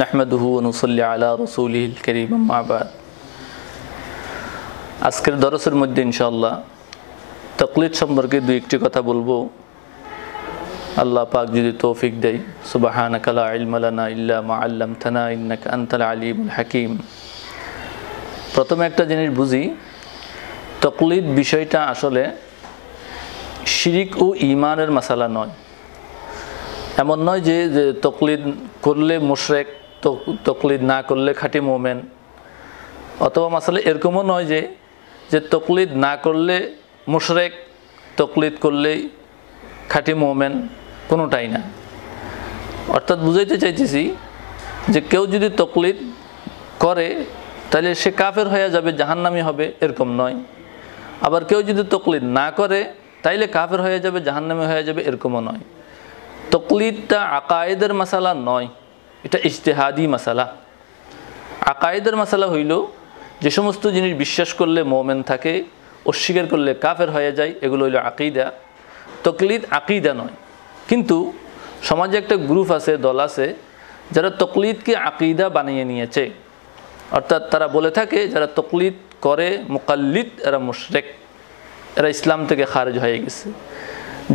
নাহমাদুহু ওয়া নুসাল্লি আলা রাসূলিল কারীম আম্মা বাদ। আজকের দরসের মধ্যে ইনশাআল্লাহ তাকলিদ সম্পর্কে দুই একটি কথা বলবো, আল্লাহ পাক যদি তৌফিক দেয়। সুবহানাকা লা ইলমা লানা ইল্লা মা আল্লামতানা ইন্নাকা আনতাল আলিমুল হাকিম। প্রথমে একটা জিনিস বুঝি, তাকলিদ বিষয়টা আসলে শিরিক ও ঈমানের মাসালা নয়। এমন নয় যে তাকলিদ করলে মুশরিক, তাকলিদ না করলে খাঁটি মুমিন, অথবা মাসালা এরকমও নয় যে তাকলিদ না করলে মুশরিক, তাকলিদ করলেই খাঁটি মুমিন, কোনোটাই না। অর্থাৎ বুঝাইতে চাইতেছি যে কেউ যদি তাকলিদ করে তাহলে সে কাফের হয়ে যাবে, জাহান্নামী হবে, এরকম নয়। আবার কেউ যদি তাকলিদ না করে তাইলে কাফের হয়ে যাবে, জাহান্নামী হয়ে যাবে, এরকমও নয়। তাকলিদটা আকায়েদের মাসালা নয়, এটা ইজতিহাদি মাসালা। আকায়েদের মাসালা হইল যে সমস্ত জিনিস বিশ্বাস করলে মুমিন থাকে, অস্বীকার করলে কাফের হয়ে যায়, এগুলো হইল আকীদা। তাকলিদ আকীদা নয়। কিন্তু সমাজে একটা গ্রুপ আছে, দল আছে, যারা তাকলিদকে আকীদা বানিয়ে নিয়েছে। অর্থাৎ তারা বলে থাকে যারা তাকলিদ করে মুকাল্লিদ এরা মুশরিক, এরা ইসলাম থেকে খারিজ হয়ে গেছে।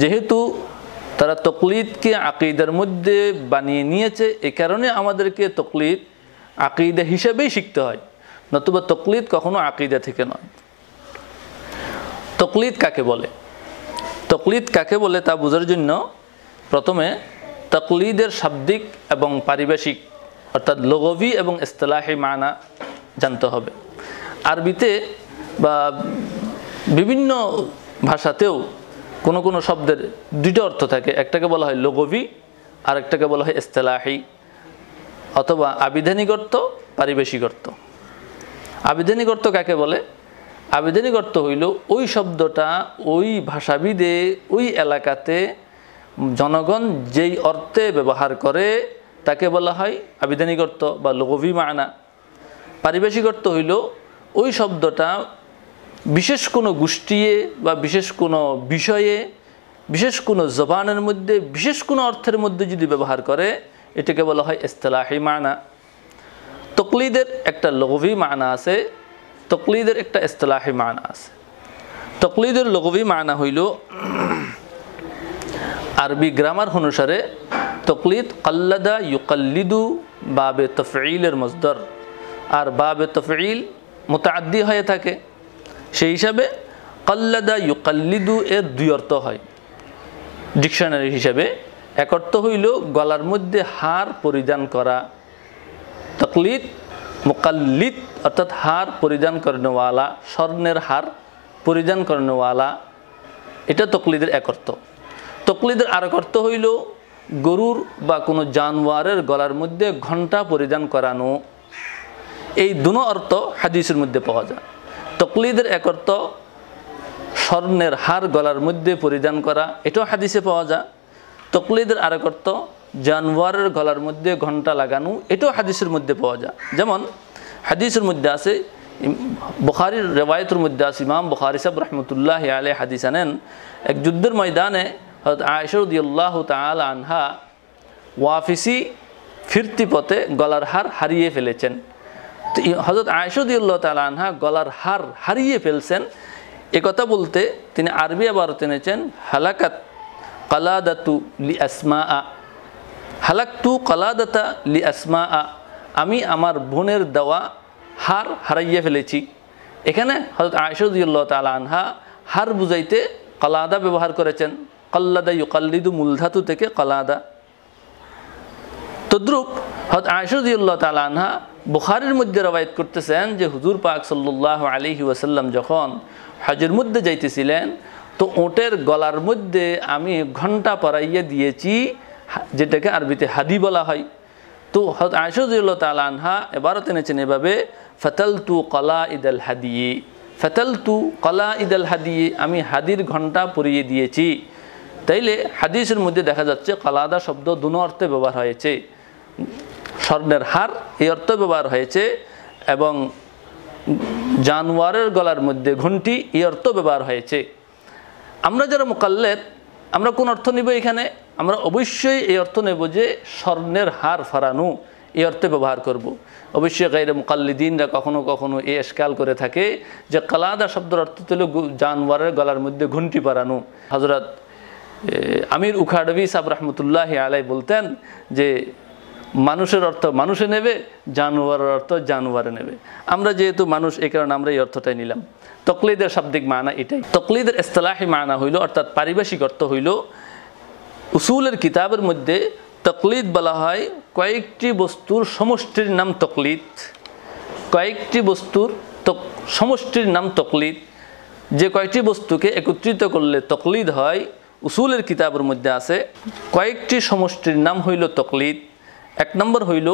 যেহেতু তারা তাকলিদকে আকীদার মধ্যে বানিয়ে নিয়েছে, এই কারণে আমাদেরকে তাকলিদ আকীদা হিসেবেই শিখতে হয়, নতুবা তাকলিদ কখনো আকীদা থেকে নয়। তাকলিদ কাকে বলে? তাকলিদ কাকে বলে তা বোঝার জন্য প্রথমে তাকলিদের শাব্দিক এবং পারিভাষিক অর্থাৎ লুগাবি এবং ইসতিলাহি মানা জানতে হবে। আরবিতে বা বিভিন্ন ভাষাতেও কোনো কোনো শব্দের দুটো অর্থ থাকে, একটাকে বলা হয় লুগাবি আর একটাকে বলা হয় ইসতিলাহি, অথবা আবিধানিক অর্থ, পারিভাষিক অর্থ। আবিধানিক অর্থ কাকে বলে? আবিধানিক অর্থ হইল ওই শব্দটা ওই ভাষাবিদে ওই এলাকাতে জনগণ যেই অর্থে ব্যবহার করে তাকে বলা হয় আবিধানিক অর্থ বা লুগাবি মানা। পারিভাষিক অর্থ হইল ওই শব্দটা বিশেষ কোনো গোষ্ঠীয়ে বা বিশেষ কোনো বিষয়ে, বিশেষ কোনো জবানের মধ্যে, বিশেষ কোনো অর্থের মধ্যে যদি ব্যবহার করে এটাকে বলা হয় ইসতিলাহি মানা। তাকলিদের একটা লুগাবি মানা আছে, তাকলিদের একটা ইসতিলাহি মানা আছে। তাকলিদের লুগাবি মানা হইল আরবি গ্রামার অনুসারে তাকলিদ কাল্লাদা ইউকাল্লিদু বাবে তাফঈলের মসদর, আর বাবে তাফঈল মুতাআদ্দি হয়ে থাকে। সেই হিসাবে কাল্লাদা ইউকাল্লিদু এর দুই অর্থ হয় ডিকশনারি হিসাবে। এক অর্থ হইল গলার মধ্যে হার পরিধান করা, তাকলিদ মুকাল্লিদ অর্থাৎ হার পরিধান করেনওয়ালা, স্বর্ণের হার পরিধান করেনওয়ালা, এটা তাকলিদের এক অর্থ। তাকলিদের আরেক অর্থ হইল গরুর বা কোনো জানোয়ারের গলার মধ্যে ঘণ্টা পরিধান করানো। এই দুটো অর্থ হাদিসের মধ্যে পাওয়া যায়। তাকলিদের এক অর্থ স্বর্ণের হার গলার মধ্যে পরিধান করা, এটাও হাদিসে পাওয়া যায়। তাকলিদের আরেক অর্থ জানোয়ারের গলার মধ্যে ঘণ্টা লাগানো, এটাও হাদিসের মধ্যে পাওয়া যায়। যেমন হাদিসের মধ্যে আছে, বুখারীর রিওয়ায়াতের মধ্যে আছে, ইমাম বুখারী সাহেব রাহমাতুল্লাহি আলাইহি হাদিস আনেন, এক যুদ্ধের ময়দানে হযরত আয়েশা রাদিয়াল্লাহু তাআলা আনহা ওয়াফিসি ফিরতি পথে গলার হার হারিয়ে ফেলেছেন। তো হযরত আয়েশা রাদিয়াল্লাহু তাআলা আনহা গলার হার হারিয়ে ফেলছেন, একথা বলতে তিনি আরবি ইবারত এনেছেন হালাকাত কালাদাতু লি আসমা, হালাকতু কালাদাতা লি আসমা, আমি আমার বোনের দেওয়া হার হারাইয়া ফেলেছি। এখানে হযরত আয়েশা রাদিয়াল্লাহু তাআলা আনহা হার বুঝাইতে কালাদা ব্যবহার করেছেন। কাল্লাদা ইউকাল্লিদু মূলধাতু থেকে কালাদা। তদ্রূপ হযরত আয়েশা রাদিয়াল্লাহু তাআলা আনহা বুখারীর মধ্যে রওয়ায়াত করতেছেন যে হুজুর পাক সাল্লাল্লাহু আলাইহি ওয়াসাল্লাম যখন হজের মধ্যে যাইতেছিলেন তো ওটের গলার মধ্যে আমি ঘণ্টা পরাইয়া দিয়েছি, যেটাকে আরবিতে হাদি বলা হয়। তো হযরত আয়েশা রাদিয়াল্লাহু তাআলা আনহা ইবারত এনেছেন এভাবে, ফাতালতু কালাইদাল হাদিয়ি, ফাতালতু কালাইদাল হাদিয়ি, আমি হাদির ঘণ্টা পরিয়ে দিয়েছি। তাইলে হাদিসের মধ্যে দেখা যাচ্ছে কালাদা শব্দ দুটো অর্থে ব্যবহার হয়েছে, স্বর্ণের হার এই অর্থে ব্যবহার হয়েছে, এবং জানোয়ারের গলার মধ্যে ঘণ্টি এই অর্থ ব্যবহার হয়েছে। আমরা যারা মুকাল্লিদ, আমরা কোন অর্থ নিব এখানে? আমরা অবশ্যই এই অর্থ নেব যে স্বর্ণের হার ফারানো, এই অর্থে ব্যবহার করব। অবশ্যই গায়রে মুকাল্লিদিনরা কখনো কখনো এই এশকাল করে থাকে যে কালাদা শব্দের অর্থ হলো জানোয়ারের গলার মধ্যে ঘুঁটি পরানো। হযরত আমির উখাড়বি সাহেব রহমতুল্লাহি আলাই বলতেন যে মানুষের অর্থ মানুষে নেবে, জানোয়ারের অর্থ জানোয়ারে নেবে। আমরা যেহেতু মানুষ, এই কারণে আমরা এই অর্থটাই নিলাম। তকলিদের শাব্দিক মানা এটাই। তকলিদের ইসতিলাহি মানা হইল, অর্থাৎ পারিভাষিক অর্থ হইল, উসুলের কিতাবের মধ্যে তকলিদ বলা হয় কয়েকটি বস্তুর সমষ্টির নাম তকলিদ। কয়েকটি বস্তুর সমষ্টির নাম তকলিদ। যে কয়েকটি বস্তুকে একত্রিত করলে তকলিদ হয়, উসুলের কিতাবের মধ্যে আছে কয়েকটি সমষ্টির নাম হইল তকলিদ। এক নম্বর হইল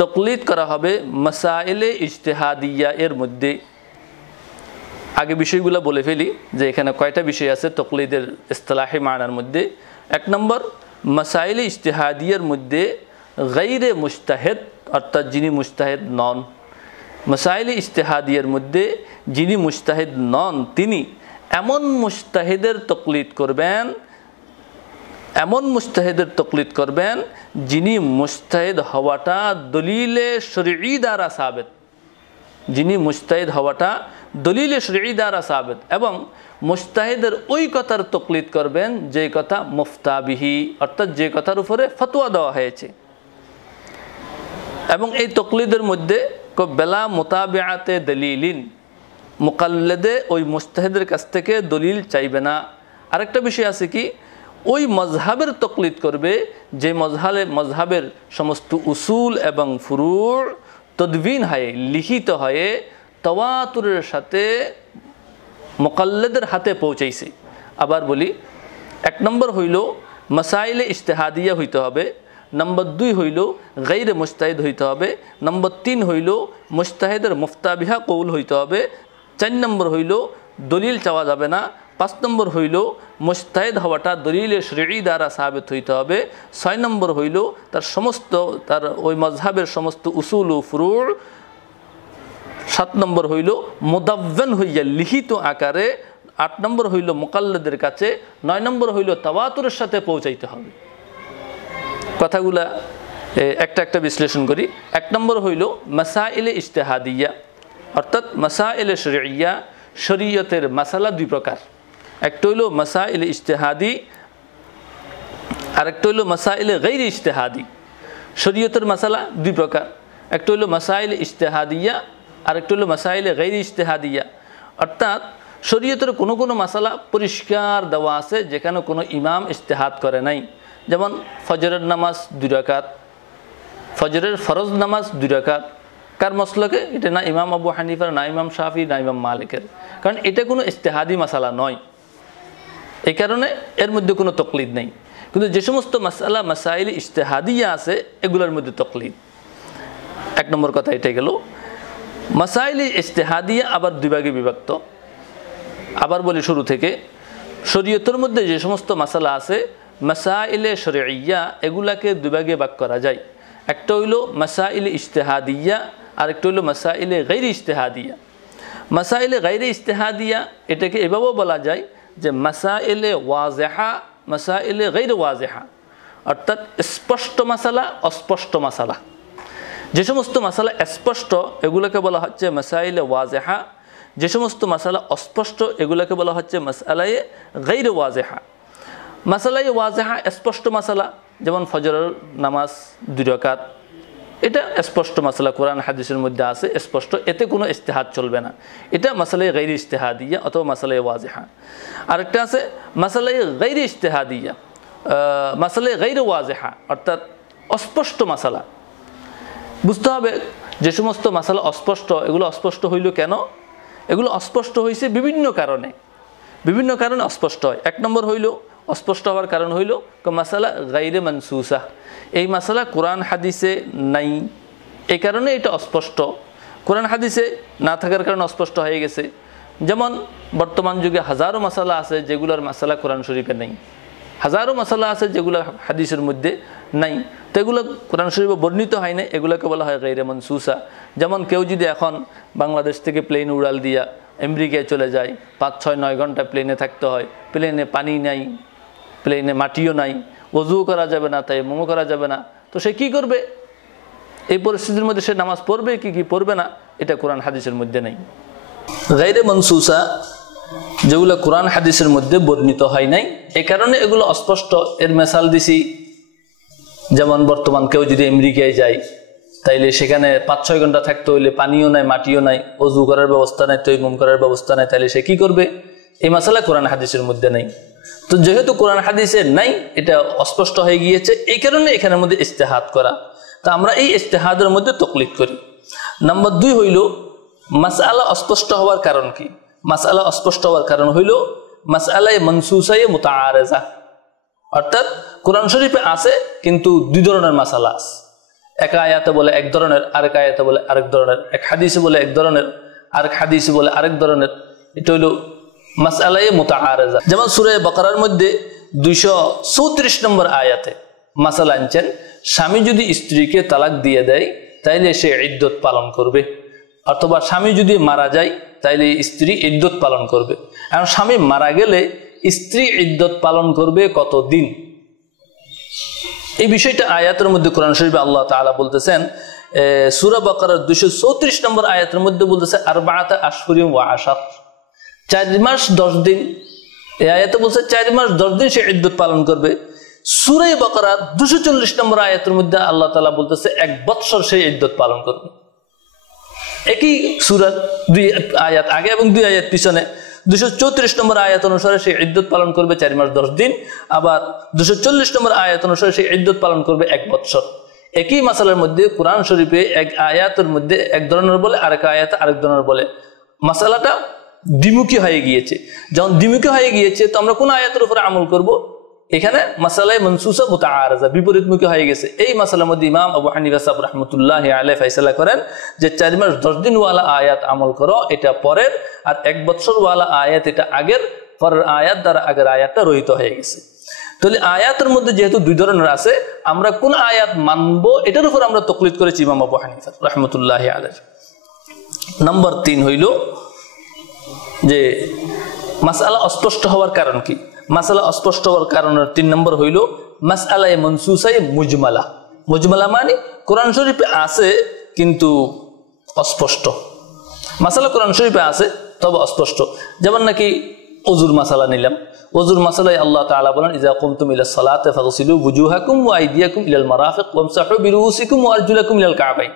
তকলিদ করা হবে মাসাইলে ইজতিহাদিয়া এর মধ্যে। আগে বিষয়গুলো বলে ফেলি যে এখানে কয়টা বিষয় আছে তকলিদের ইসতিলাহি মানার মধ্যে। এক নম্বর, মাসাইলে ইজতিহাদিয়ার মধ্যে গায়রে মুজতাহিদ অর্থাৎ যিনি মুজতাহিদ নন। মাসাইলে ইজতিহাদিয়ার মধ্যে যিনি মুজতাহিদ নন তিনি এমন মুজতাহিদের তকলিদ করবেন, এমন মুজতাহিদের তকলিদ করবেন যিনি মুজতাহিদ হওয়াটা দলিলে শরঈ দ্বারা সাবিত, যিনি মুজতাহিদ হওয়াটা দলিলে শরঈ দ্বারা সাবিত, এবং মুজতাহিদের ওই কথার তকলিদ করবেন যে কথা মুফতাবিহি অর্থাৎ যে কথার উপরে ফতোয়া দেওয়া হয়েছে। এবং এই তকলিদের মধ্যে বেলা মুতাবিআতে দলিলিন, মুকাল্লিদে ওই মুজতাহিদের কাছ থেকে দলিল চাইবে না। আরেকটা বিষয় আছে কি, ওই মজহাবের তকলিদ করবে যে মজহাবের সমস্ত উসুল এবং ফুরুর তদবিন হয়ে লিখিত হয়ে তাওয়াতুরের সাথে মুকাল্লিদের হাতে পৌঁছাইছে। আবার বলি, এক নম্বর হইল মাসাইলে ইজতিহাদিয়া হইতে হবে, নম্বর 2 হইল গায়রে মুজতাহিদ হইতে হবে, নম্বর 3 হইল মুজতাহিদের মুফতাবিহা কৌল হইতে হবে, 4 নম্বর হইল দলিল চাওয়া যাবে না, 5 নম্বর হইল মুজতাহিদ হওয়াটা দলিলে শরঈ দ্বারা সাবিত হইতে হবে, 6 নম্বর হইল তার ওই মজহাবের সমস্ত উসুল ও ফুরুর, 7 নম্বর হইল মুদাওয়ান হইয়া লিখিত আকারে, 8 নম্বর হইল মুকাল্লিদের কাছে, 9 নম্বর হইল তাওয়াতুরের সাথে পৌঁছাইতে হবে। কথাগুলা একটা একটা বিশ্লেষণ করি। 1 নম্বর হইল মাসাইলে ইজতিহাদিয়া অর্থাৎ মাসাইলে শরঈয়া, শরীয়তের মাসালা 2 প্রকার। একটা হইল মাসাইলে ইজতিহাদি, আরেকটা হইল মাসাইলে গায়রে ইজতিহাদি। শরীয়তের মাসালা 2 প্রকার, একটা হইল মাসাইলে ইজতিহাদিয়া, আরেকটা হইল মাসাইলে গায়রে ইজতিহাদিয়া। অর্থাৎ শরীয়তের কোনো কোনো মাসালা পরিষ্কার দেওয়া আছে যেখানে কোনো ইমাম ইজতিহাদ করে নাই। যেমন ফজরের নামাজ 2 রাকাত, ফজরের ফরজ নামাজ 2 রাকাত। কার মসলকে? এটা না ইমাম আবু হানিফার, না ইমাম শাফি, না ইমাম মালিকের, কারণ এটা কোনো ইজতিহাদি মাসালা নয়। এই কারণে এর মধ্যে কোনো তকলিদ নেই। কিন্তু যে সমস্ত মাসালা মাসাইল ইজতিহাদিয়া আছে এগুলোর মধ্যে তকলিদ। 1 নম্বর কথা এটা গেল। মাসাইল ইজতিহাদিয়া আবার 2 ভাগে বিভক্ত। আবার বলি শুরু থেকে, শরীয়তের মধ্যে যে সমস্ত মাসালা আছে মাসাইলে শরঈয়া এগুলাকে 2 ভাগে ভাগ করা যায়। একটা হইল মাসাইলে ইজতিহাদিয়া, আরেকটা হইল মাসাইলে গায়রে ইজতিহাদিয়া। মাসাইলে গায়রে ইজতিহাদিয়া এটাকে এভাবেও বলা যায় যে মাসাইলে ওয়াজিহা, মাসাইলে গায়রে ওয়াজিহা, অর্থাৎ স্পষ্ট মাসালা, অস্পষ্ট মাসালা। যে সমস্ত মাসালা স্পষ্ট এগুলোকে বলা হচ্ছে মাসাইলে ওয়াজিহা, যে সমস্ত মাসালা অস্পষ্ট এগুলোকে বলা হচ্ছে মাসাইলে গায়রে ওয়াজিহা। মাসালাই ওয়াজিহা স্পষ্ট মাসালা, যেমন ফজরের নামাজ 2 রাকাত, এটা স্পষ্ট মাসালা, কোরআন হাদিসের মধ্যে আছে স্পষ্ট, এতে কোনো ইজতিহাদ চলবে না। এটা মাসালাই গায়রে ইজতিহাদিয়া অথবা মাসালাই ওয়াজিহা। আরেকটা আছে মাসালাই গায়রে ইজতিহাদিয়া, মাসালাই গায়রে ওয়াজিহা অর্থাৎ অস্পষ্ট মাসালা। বুঝতে হবে যে সমস্ত মাসালা অস্পষ্ট, এগুলো অস্পষ্ট হইল কেন? এগুলো অস্পষ্ট হয়েছে বিভিন্ন কারণে, বিভিন্ন কারণে অস্পষ্ট হয়। 1 নম্বর হইল অস্পষ্ট হওয়ার কারণ হইল মাসালা গায়রে মানসুসা, এই মাসালা কোরআন হাদিসে নাই, এই কারণে এটা অস্পষ্ট। কোরআন হাদিসে না থাকার কারণে অস্পষ্ট হয়ে গেছে। যেমন বর্তমান যুগে হাজারো মাসালা আছে যেগুলোর মাসালা কোরআন শরীফে নেই, হাজারো মাসালা আছে যেগুলো হাদিসের মধ্যে নাই, তো এগুলো কোরআন শরীফে বর্ণিত হয় না, এগুলোকে বলা হয় গায়রে মানসুসা। যেমন কেউ যদি এখন বাংলাদেশ থেকে প্লেন উড়াল দিয়া আমেরিকায় চলে যায়, 5, 6, 9 ঘন্টা প্লেনে থাকতে হয়, প্লেনে পানি নাই, প্লেনে মাটিও নাই, ওযু করা যাবে না, তাই মোমো করা যাবে না, তো সে কি করবে? এই পরিস্থিতির মধ্যে সে নামাজ পড়বে কি পড়বে না এটা কোরআন হাদিসের মধ্যে নেই। গায়রে মনসুসা যেগুলো কোরআন হাদিসের মধ্যে বর্ণিত হয় নাই, এই কারণে এগুলো অস্পষ্ট। এর মেসাল দিছি, যেমন বর্তমান কেউ যদি আমেরিকায় যায় তাইলে সেখানে 5-6 ঘন্টা থাকতে হইলে পানিও নাই, মাটিও নাই, অজু করার ব্যবস্থা নাই, তৈমুম করার ব্যবস্থা নাই, তাইলে সে কি করবে? এই মাসালা কোরআন হাদিসের মধ্যে নাই। তো যেহেতু কোরআন হাদিসে নাই, এটা অস্পষ্ট হয়ে গিয়েছে, এই কারণে এখানের মধ্যে ইজতিহাদ করা। তা আমরা এই ইজতিহাদের মধ্যে তাকলিদ করি। নাম্বার 2 হইল মাসআলা অস্পষ্ট হওয়ার কারণ কি? মাসআলা অস্পষ্ট হওয়ার কারণ হইল মাসআলায়ে মনসুসায়ে মুতাআরিজা, অর্থাৎ কোরআন শরীফে আছে কিন্তু 2 ধরনের মাসআলা আছে। এক আয়াতে বলে এক ধরনের, আরেক আয়াতে বলে আরেক ধরনের, এক হাদিসে বলে এক ধরনের, আরেক হাদিসে বলে আরেক ধরনের। এটা হইল মাসআলায়ে মুতাআরিজা। যেমন সূরা বাকারার মধ্যে 234 নম্বর আয়াতে মাসআলা আনছেন, স্বামী যদি স্ত্রীকে তালাক দিয়ে দেয় তাইলে সে ইদ্যত পালন করবে, অথবা স্বামী যদি মারা যায় তাইলে স্ত্রী ইদ্যত পালন করবে। এখন স্বামী মারা গেলে স্ত্রী ইদ্যত পালন করবে কতদিন? এই বিষয়টা আয়াতের মধ্যে কোরআন শরীফে আল্লাহ তাআলা বলতেছেন, সূরা বাকারার 234 নম্বর আয়াতের মধ্যে বলতেছে আরবাআতা আশহুরিন ওয়া আশার, 4 মাস 10 দিন। এই আয়াতে বলছে 4 মাস 10 দিন সে ইদ্যত পালন করবে। সূরা বাকারার 240 নম্বর আয়াতের মধ্যে আল্লাহ তাআলা বলতেছে 1 বৎসর সে ইদ্যত পালন করবে। একই সূরার 2 আয়াত আগে এবং 2 আয়াত পিছনে 234 নম্বর আয়াত অনুসারে সে ইদ্যত পালন করবে 4 মাস 10 দিন, আবার 240 নম্বর আয়াত অনুসারে সে ইদ্যত পালন করবে 1 বৎসর। একই মাসালার মধ্যে কোরআন শরীফে এক আয়াতের মধ্যে এক ধরনের বলে, আরেক আয়াতে আরেক ধরনের বলে। মাসালাটা দ্বিমুখী হয়ে গিয়েছে। যখন দ্বিমুখী হয়ে গিয়েছে তো আমরা কোন আয়াতের উপরে আমল করব? এখানে মাসালায়ে মনসুসা মুতাআরিজা, বিপরীতমুখী হয়ে গেছে। এই মাসালার মধ্যে ইমাম আবু হানিফা সাহেব রাহমাতুল্লাহি আলাইহি ফয়সালা করেন যে 4 মাস 10 দিন ওয়ালা আয়াত আমল করো, এটা পরের, আর 1 বছর ওয়ালা আয়াত এটা আগের, পরের আয়াত দ্বারা আগের আয়াতটা রহিত হয়ে গেছে। তাহলে আয়াতের মধ্যে যেহেতু 2 ধরনের আছে, আমরা কোন আয়াত মানবো এটার উপর আমরা তাকলিদ করেছি ইমাম আবু হানিফা রাহমাতুল্লাহি আলাইহি। নাম্বার 3 হইল যে মাসআলা অস্পষ্ট হওয়ার কারণ কি? মাসআলা অস্পষ্ট হওয়ার কারণের 3 নম্বর হইল মাসআলায়ে মনসুসায়ে মুজমালা। মুজমালা মানে কোরআন শরীফে আছে কিন্তু অস্পষ্ট। মাসআলা কোরআন শরীফে আছে তবে অস্পষ্ট। যেমন নাকি ওযুর মাসআলা নিলাম, ওযুর মাসআলায় আল্লাহ তাআলা বলেন ইযা কুমতুম ইলাস সালাতি ফাগসিলু ওয়ুজুহাকুম ওয়া আইদিয়াকুম ইলাল মারাফিক ওয়ামসাহু বিরুউসিকুম ওয়া আরজুলাকুম ইলাল কাবাইন।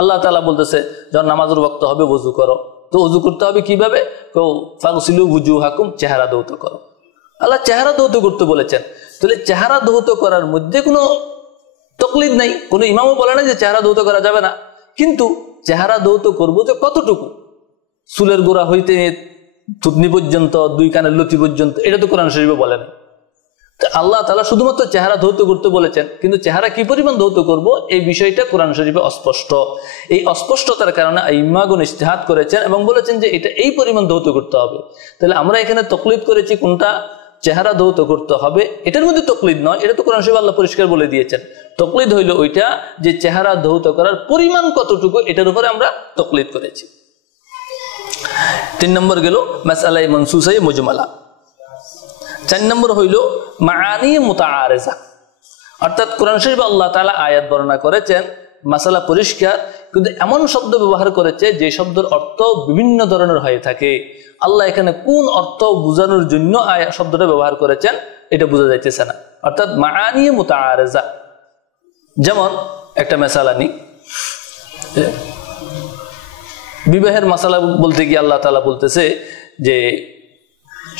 আল্লাহ তাআলা বলতেছে যখন নামাজের ওয়াক্ত হবে ওযু করো, তো ওযু করতে হবে কিভাবে? ফাগসিলু ওয়ুজুহাকুম, চেহারা ধৌত করো। আল্লাহ চেহারা ধৌত করতে বলেছেন। তাহলে চেহারা ধৌত করার মধ্যে কোনো তাকলিদ নাই, কোনো ইমামও বলে না যে চেহারা ধৌত করা যাবে না। কিন্তু চেহারা ধৌত করবো যে কতটুকু? চুলের গোড়া হইতে থুতনি পর্যন্ত, 2 কানের লতি পর্যন্ত, এটা তো কোরআন শরীফে বলে না। আল্লাহ তাআলা শুধুমাত্র চেহারা ধৌত করতে বলেছেন, কিন্তু চেহারা কি পরিমাণ ধৌত করব এই বিষয়টা কোরআন শরীফে অস্পষ্ট। এই অস্পষ্টতার কারণে আইম্মাগণ ইজতিহাদ করেছেন এবং বলেছেন যে এটা এই পরিমাণ ধৌত করতে হবে। তাহলে আমরা এখানে তাকলিদ করেছি কোনটা? চেহারা ধৌত করতে হবে, এটার মধ্যে তাকলিদ নয়, এটা তো কোরআন শরীফে আল্লাহ পরিষ্কার বলে দিয়েছেন। তাকলিদ হইল ওইটা যে চেহারা ধৌত করার পরিমাণ কতটুকু, এটার উপরে আমরা তাকলিদ করেছি। 3 নম্বর গেল মাসআলায়ে মনসুসায়ে মুজমালা। 4 নম্বর হইল মাআনি মুতাআরিজা, অর্থাৎ কোরআন শরীফে আল্লাহ তাআলা আয়াত বর্ণনা করেছেন, মাসালা পরিষ্কার, কিন্তু এমন শব্দ ব্যবহার করেছে যে শব্দের অর্থ বিভিন্ন ধরনের হয়ে থাকে। আল্লাহ এখানে কোন অর্থ বোঝানোর জন্য শব্দটা ব্যবহার করেছেন এটা বোঝা যাইতেছে না, অর্থাৎ মাআনি মুতাআরিজা। যেমন একটা মাসালা নি, বিবাহের মাসালা বলতে গিয়ে আল্লাহ তাআলা বলতেছে যে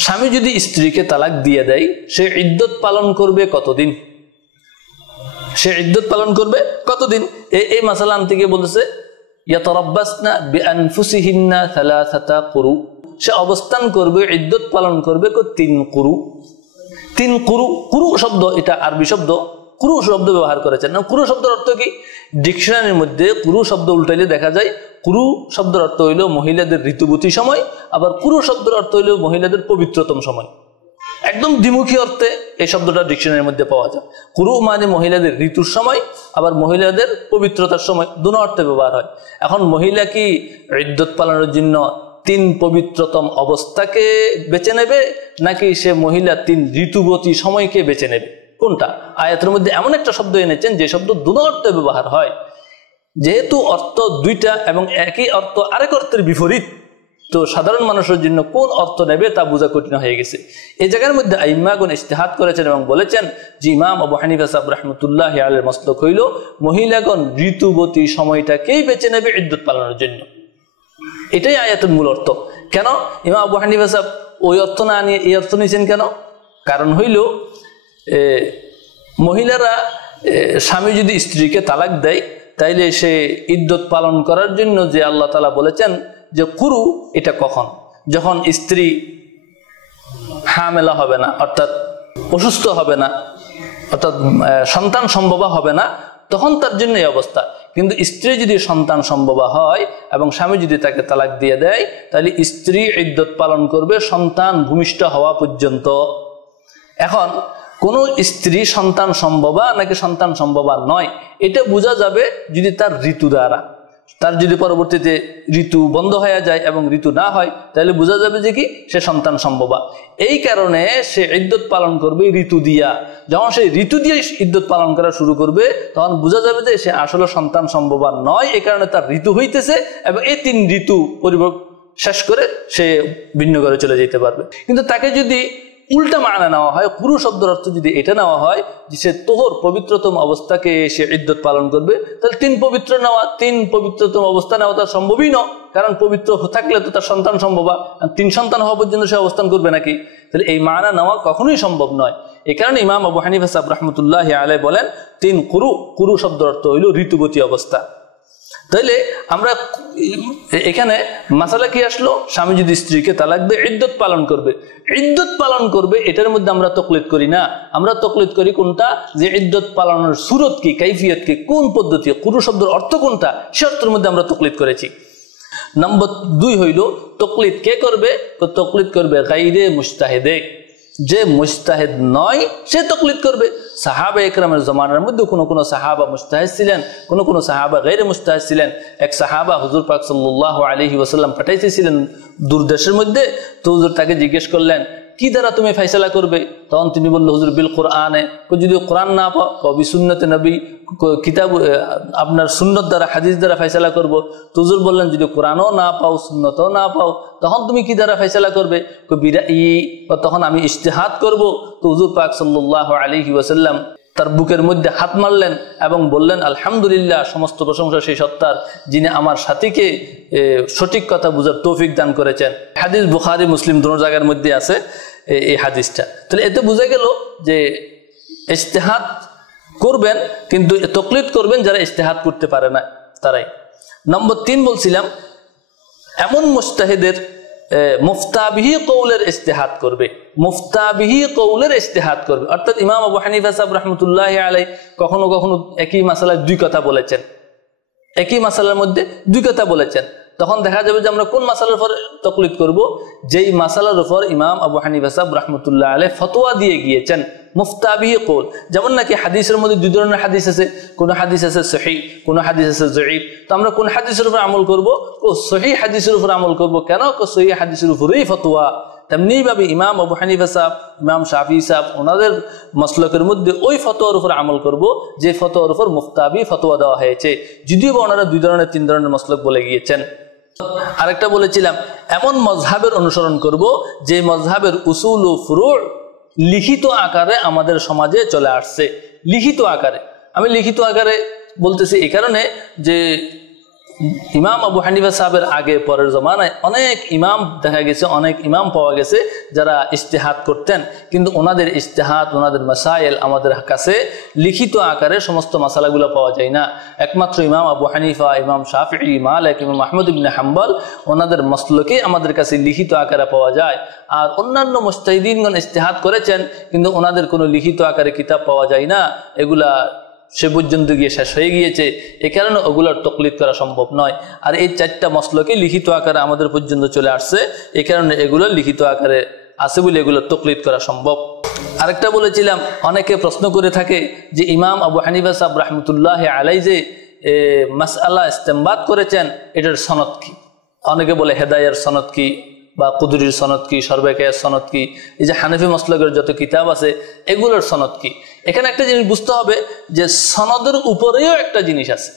স্বামী যদি স্ত্রীকে তালাক দিয়ে দেয় সে ইদ্যত পালন করবে কতদিন? সে ইদ্যত পালন করবে কতদিন? এই মাসালা আনতে গিয়ে বলতেছে ইয়াতারাব্বাসনা বিআনফুসিহিন্না সালাসাতা কুরু, সে অবস্থান করবে, ইদ্যত পালন করবে 3 কুরু। 3 কুরু, কুরু শব্দ এটা আরবি শব্দ, কুরু শব্দ ব্যবহার করেছেন। কুরু শব্দের অর্থ কি? ডিকশনারির মধ্যে কুরু শব্দ উল্টাইলে দেখা যায় কুরু শব্দের অর্থ হইল মহিলাদের ঋতুবতী সময়, আবার কুরু শব্দের অর্থ হইল মহিলাদের পবিত্রতম সময়। একদম দ্বিমুখী অর্থে এই শব্দটা ডিকশনারির মধ্যে পাওয়া যায়। কুরু মানে মহিলাদের ঋতুর সময়, আবার মহিলাদের পবিত্রতার সময়, দুটো অর্থে ব্যবহার হয়। এখন মহিলা কি ইদ্যত পালনের জন্য 3 পবিত্রতম অবস্থাকে বেছে নেবে, নাকি সে মহিলা 3 ঋতুবতী সময়কে বেছে নেবে? কোনটা? আয়াতের মধ্যে এমন একটা শব্দ এনেছেন যে শব্দ দুটো অর্থে ব্যবহার হয়। যেহেতু অর্থ দুইটা এবং একই অর্থ আরেক অর্থের বিপরীত, তো সাধারণ মানুষের জন্য কোন অর্থ নেবে তা বোঝা কঠিন হয়ে গেছে। এই জায়গার মধ্যে আইম্মাগণ ইজতিহাদ করেছেন এবং বলেছেন যে ইমাম আবু হানিফা সাহেব রাহমাতুল্লাহি আলাইহির মাসলাক হইল মহিলাগণ ঋতুবতী সময়টাকেই বেছে নেবে ইদ্যত পালনের জন্য। এটাই আয়াতের মূল অর্থ। কেন ইমাম আবু হানিফা সাহেব ওই অর্থ না নিয়ে এই অর্থ নিয়েছেন কেন? কারণ হইল মহিলারা স্বামী যদি স্ত্রীকে তালাক দেয় তাইলে সে ইদ্যত পালন করার জন্য যে আল্লাহ তাআলা বলেছেন যে কুরু, এটা কখন? যখন স্ত্রী হামেলা হবে না, অর্থাৎ অসুস্থ হবে না, অর্থাৎ সন্তান সম্ভবা হবে না, তখন তার জন্য এই অবস্থা। কিন্তু স্ত্রী যদি সন্তান সম্ভবা হয় এবং স্বামী যদি তাকে তালাক দিয়ে দেয় তাহলে স্ত্রী ইদ্যত পালন করবে সন্তান ভূমিষ্ঠ হওয়া পর্যন্ত। এখন কোন স্ত্রী সন্তান সম্ভবা নাকি সন্তান সম্ভবা নয় এটা বোঝা যাবে যদি তার ঋতু দ্বারা। তার যদি পরবর্তীতে ঋতু বন্ধ হয়ে যায় এবং ঋতু না হয় তাহলে বোঝা যাবে যে কি সে সন্তান সম্ভবা। এই কারণে সে ইদ্যত পালন করবে ঋতু দিয়া। যখন সে ঋতু দিয়ে ইদ্যত পালন করা শুরু করবে তখন বোঝা যাবে যে সে আসলে সন্তান সম্ভবা নয়, এই কারণে তার ঋতু হইতেছে এবং এই 3 ঋতু শেষ করে সে ভিন্ন ঘরে চলে যেতে পারবে। কিন্তু তাকে যদি উল্টা মানা নেওয়া হয়, কুরু শব্দের অর্থ যদি এটা নেওয়া হয় যে সে তোহর পবিত্রতম অবস্থাকে সে ইদ্যত পালন করবে, তাহলে 3 পবিত্রতম অবস্থা নেওয়া তার সম্ভবই নয়। কারণ পবিত্র থাকলে তো তার সন্তান সম্ভব, 3 সন্তান হওয়া পর্যন্ত সে অবস্থান করবে নাকি? তাহলে এই মানা নেওয়া কখনোই সম্ভব নয়। এই কারণে ইমাম আবু হানিফা সাহেব রাহমাতুল্লাহি আলাইহি বলেন 3 কুরু শব্দের অর্থ হইল ঋতুবতী অবস্থা। তাইলে আমরা এখানে মাসালা কি আসলো? স্বামী যদি স্ত্রীকে তালাক দেয় ইদ্যত পালন করবে। ইদ্যত পালন করবে এটার মধ্যে আমরা তাকলিদ করি না। আমরা তাকলিদ করি কোনটা? যে ইদ্যত পালনের সুরত কি, কাইফিয়ত কি, কোন পদ্ধতি, কুরু শব্দের অর্থ কোনটা, সে অর্থের মধ্যে আমরা তাকলিদ করেছি। নম্বর 2 হইল তাকলিদ কে করবে? তো তাকলিদ করবে গায়রে মুজতাহিদে। যে মুজতাহিদ নয় সে তাকলিদ করবে। সাহাবা ইকরামের জমানার মধ্যে কোনো সাহাবা মুজতাহিদ ছিলেন, কোনো সাহাবা গায়রে মুজতাহিদ ছিলেন। এক সাহাবা হুজুর পাক সাল্লাল্লাহু আলাইহি ওয়াসাল্লাম পাঠাইতেছিলেন দূর দেশের মধ্যে। তো হুজুর তাকে জিজ্ঞেস করলেন কি দ্বারা তুমি ফয়সালা করবে? তখন তিনি বলল হুজুর বিল কোরআনে। যদি কোরআন না পাও বি সুন্নতে নবী, কিতাব আপনার সুন্নত দ্বারা, হাদিস দ্বারা ফয়সালা করব। তো হুজুর বললেন যদি কোরআনও না পাও সুন্নতও না পাও তখন তুমি কি দ্বারা ফয়সালা করবে? তখন আমি ইজতিহাদ করব। তো হুজুর পাক সাল্লাল্লাহু আলাইহি ওয়াসাল্লাম তার বুকের মধ্যে হাত মারলেন এবং বললেন আলহামদুলিল্লাহ, সমস্ত প্রশংসা সেই সত্তার যিনি আমার সাথীকে সঠিক কথা বুঝার তৌফিক দান করেছেন। হাদিস বুখারী মুসলিম দুটো জায়গার মধ্যে আছে এই হাদিসটা। তাহলে এতে বোঝা গেল যে ইজতিহাদ করবেন কিন্তু তাকলিদ করবেন যারা ইজতিহাদ করতে পারে না তারাই। নম্বর 3 বলছিলাম এমন মুজতাহিদের মুফতাবিহি কৌলের ইজতিহাদ করবে। মুফতাবিহি কৌলের ইজতিহাদ করবে অর্থাৎ ইমাম আবু হানিফা সাহেব রাহমাতুল্লাহি আলাইহি কখনো কখনো একই মাসালায় 2 কথা বলেছেন, একই মাসালার মধ্যে 2 কথা বলেছেন। তখন দেখা যাবে যে আমরা কোন মাসালার উপর তাকলিদ করব? যেই মাসালার উপর ইমাম আবু হানিফা সাহেব রাহমাতুল্লাহি আলাইহি ফতোয়া দিয়ে গিয়েছেন, মুফতাবিহি কৌল। যেমন নাকি হাদিসের মধ্যে 2 ধরনের হাদিস আছে, কোন হাদিস আছে সহিহ, কোন হাদিস আছে যঈফ। তো আমরা কোন হাদিসের উপর আমল করব? সহিহ হাদিসের উপর আমল করব। কেন? সহিহ হাদিসের উপরেই ফতোয়া। তেমনি ভাবে ইমাম আবু হানিফা সাহেব, ইমাম শাফিঈ সাহেব ওনাদের মাসলাকের মধ্যে ওই ফতোয়ার উপর আমল করব যে ফতোয়ার উপর মুফতাবি ফতোয়া দেওয়া হয়েছে, যদিও ওনারা 2 ধরনের 3 ধরনের মাসলাক বলে গিয়েছেন। আরেকটা বলেছিলাম এমন মযহাবের অনুসরণ করব যে মযহাবের উসুল ও ফুরু লিখিত আকারে আমাদের সমাজে চলে আসছে। লিখিত আকারে, আমি লিখিত আকারে বলতেছি এই কারণে যে ইমাম আবু হানিফা সাহেবের আগে পরের জমানায় অনেক ইমাম দেখা গেছে, অনেক ইমাম পাওয়া গেছে যারা ইজতিহাদ করতেন, কিন্তু ওনাদের ইজতিহাদ, ওনাদের মাসাইল আমাদের কাছে লিখিত আকারে সমস্ত মাসালাগুলো পাওয়া যায় না। একমাত্র ইমাম আবু হানিফা, ইমাম শাফিঈ, মালিক, ইমাম আহমদ ইবনে হাম্বল ওনাদের মাসলকে আমাদের কাছে লিখিত আকারে পাওয়া যায়। আর অন্যান্য মুজতাহিদিনগণ ইজতিহাদ করেছেন কিন্তু ওনাদের কোনো লিখিত আকারে কিতাব পাওয়া যায় না। এগুলা সে পর্যন্ত গিয়ে শেষ হয়ে গিয়েছে, এ কারণে ওগুলোর তাকলিদ করা সম্ভব নয়। আর এই 4টা মাসলকে লিখিত আকারে আমাদের পর্যন্ত চলে আসছে, এই কারণে এগুলো লিখিত আকারে আছে বলে এগুলোর তাকলিদ করা সম্ভব। আরেকটা বলেছিলাম অনেকে প্রশ্ন করে থাকে যে ইমাম আবু হানিফা সাহেব রাহমাতুল্লাহি আলাইহি যে মাসআলা ইস্তেমবাত করেছেন এটার সনদ কি? অনেকে বলে হেদায়ার সনদ কি বা কুদুরির সনদ কি, সরবেকায়ের সনদ কি, এই যে হানাফি মাসলাকের যত কিতাব আছে এগুলোর সনদ কি? এখানে একটা জিনিস বুঝতে হবে যে সনদের উপরেও একটা জিনিস আছে।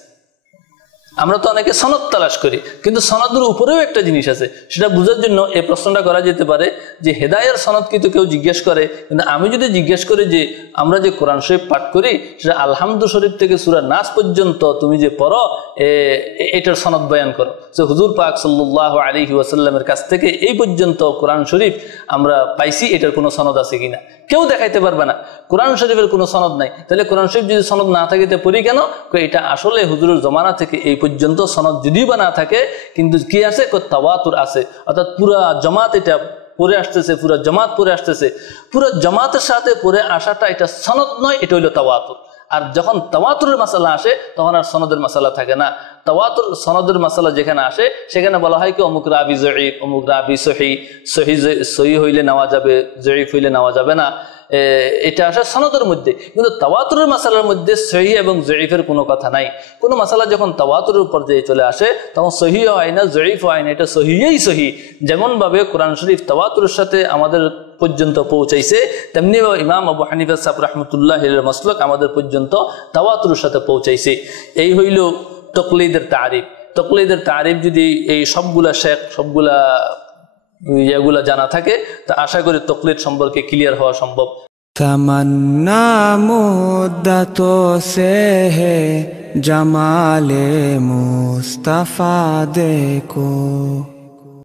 আমরা তো অনেকে সনদ তালাশ করি, কিন্তু সনদের উপরেও একটা জিনিস আছে, সেটা বোঝার জন্য এই প্রশ্নটা করা যেতে পারে যে হেদায়ের সনদ কিন্তু কেউ জিজ্ঞেস করে, কিন্তু আমি যদি জিজ্ঞেস করি যে আমরা যে কোরআন শরীফ পাঠ করি সেটা আলহামদু শরীফ থেকে সূরা নাস পর্যন্ত তুমি যে পড়ো এটার সনদ বয়ান করো, যে হুজুর পাক সাল্লাল্লাহু আলাইহি ওয়াসাল্লামের কাছ থেকে এই পর্যন্ত কোরআন শরীফ আমরা পাইছি, এটার কোনো সনদ আছে কিনা? কেউ দেখাইতে পারবে না। কোরআন শরীফের কোনো সনদ নাই, তাহলে কোরআন শরীফ যদি সনদ না থাকে তো পড়ি কেন? এটা আসলে হুজুরের জমানা থেকে এই পর্যন্ত সনদ যদিও বা না থাকে, কিন্তু কি আছে? তাওয়াতুর আছে, অর্থাৎ পুরা জমাত এটা পড়ে আসতেছে, পুরা জমাত পড়ে আসতেছে, পুরো জমাতের সাথে পড়ে আসাটা এটা সনদ নয়, এটা হইলো তাওয়াতুর। আর যখন তাওয়াতুরের মাসালা আসে তখন আর সনদের মাসালা থাকে না। তাওয়াতুর সনদের মাসালা যেখানে আসে সেখানে বলা হয় কি অমুক রাবি জয়ীফ, অমুক রাবি সহি, সহি হইলে নেওয়া যাবে, জয়ীফ হইলে নেওয়া যাবে না, এটা আসে সনদের মধ্যে। কিন্তু তাওয়াতুরের মাসালার মধ্যে সহি এবং জয়ীফের কোনো কথা নাই। কোনো মাসালা যখন তাওয়াতুরের পর্যায়ে চলে আসে তখন সহিও হয় না, জয়ীফও হয় না, এটা সহিই সহি। যেমনভাবে কোরআন শরীফ তাওয়াতুরের সাথে আমাদের পর্যন্ত পৌঁছাইছে, তেমনি ইমাম আবু হানিফা সাহেব রাহমাতুল্লাহির মাসলাক আমাদের পর্যন্ত তাওয়াতুরের সাথে পৌঁছাইছে। এই হইল তাকলিদের তারিফ। তাকলিদের তারিফ যদি এই সবগুলা শেখ সবগুলা এগুলা জানা থাকে তা আশা করি তাকলিদ সম্পর্কে ক্লিয়ার হওয়া সম্ভব। तमन्ना मुद्दतों से है जमाले मुस्तफा देखो।